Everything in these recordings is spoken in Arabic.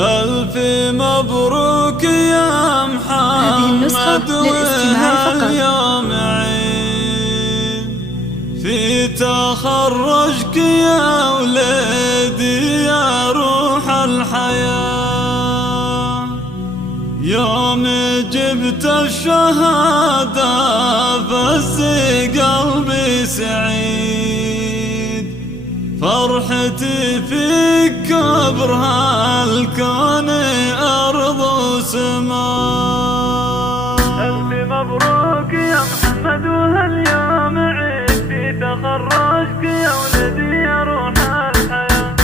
ألف مبروك يا محمد وهاليوم عيد في تخرجك يا ولدي يا روح الحياة. يوم جبت الشهادة فز قلبي سعيد، فرحتي فيك كبر هالكون أرض وسماء. ألف مبروك يا محمد وهاليوم عيد في تخرجك يا ولدي يا روح الحياة.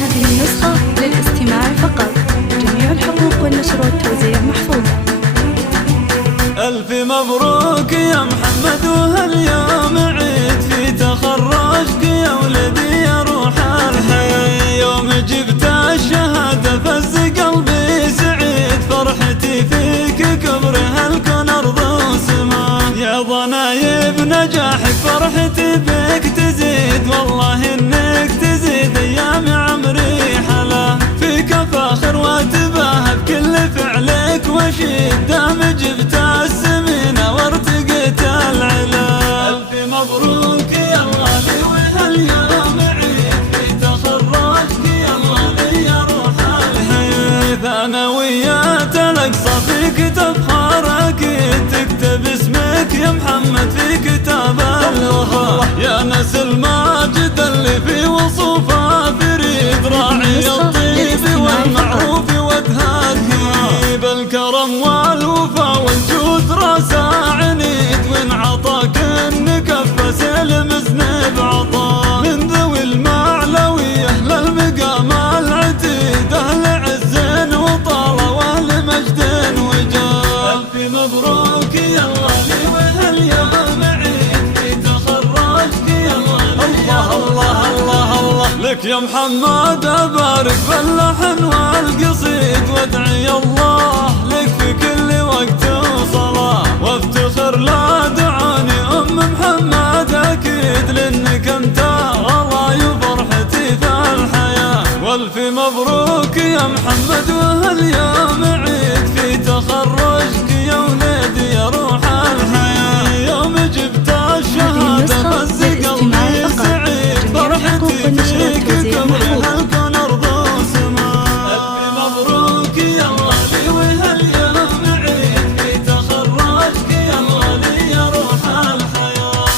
هذه النسخة للاستماع فقط، جميع الحقوق والنشر والتوزيع محفوظة. ألف مبروك يا محمد وهاليوم عيد في تخرجك يا ولدي يا روح الحياة. يوم جبت الشهادة فز قلبي سعيد، فرحتي فيك كبر هالكون أرض وسماء. يا ضنايب نجاحك فرحتي بك تزيد، والله إنك تزيد أيام عمري حلا. فيك فاخر واتباهى بكل فعلك وشيد، دام جبت السمينة وارتقيت العلا. ألف مبروك يا الغالي وهاليوم عيد في تخرجك يا الغالي يا روح الحياة. ثانويات الأقصى فيك تفخر أكيد، تكتب اسمك يا محمد في كتاب الوفا. يا ناس الماجد اللي في وصوفه فريد، راعي الطيب والمعروف وتهدي بالكرم والوفا والجود راسه عنيد. وإن عطاك النكف سلم زنب عطا، من ذوي المعلوية للمقام العتيد، أهل عز وطالة وأهل مجد وجاه. ألف مبروك يا الغالي وهاليوم عيد في تخرجك يا الغالي. الله الله الله الله لك يا محمد، أبارك باللحن والقصيد، وادعي الله لك في كل وقت وصلاة. وافتخر لا دعاني أم محمد أكيد، لأنك أنت غلاي وفرحتي في الحياة. والف مبروك يا محمد وهاليوم عيد.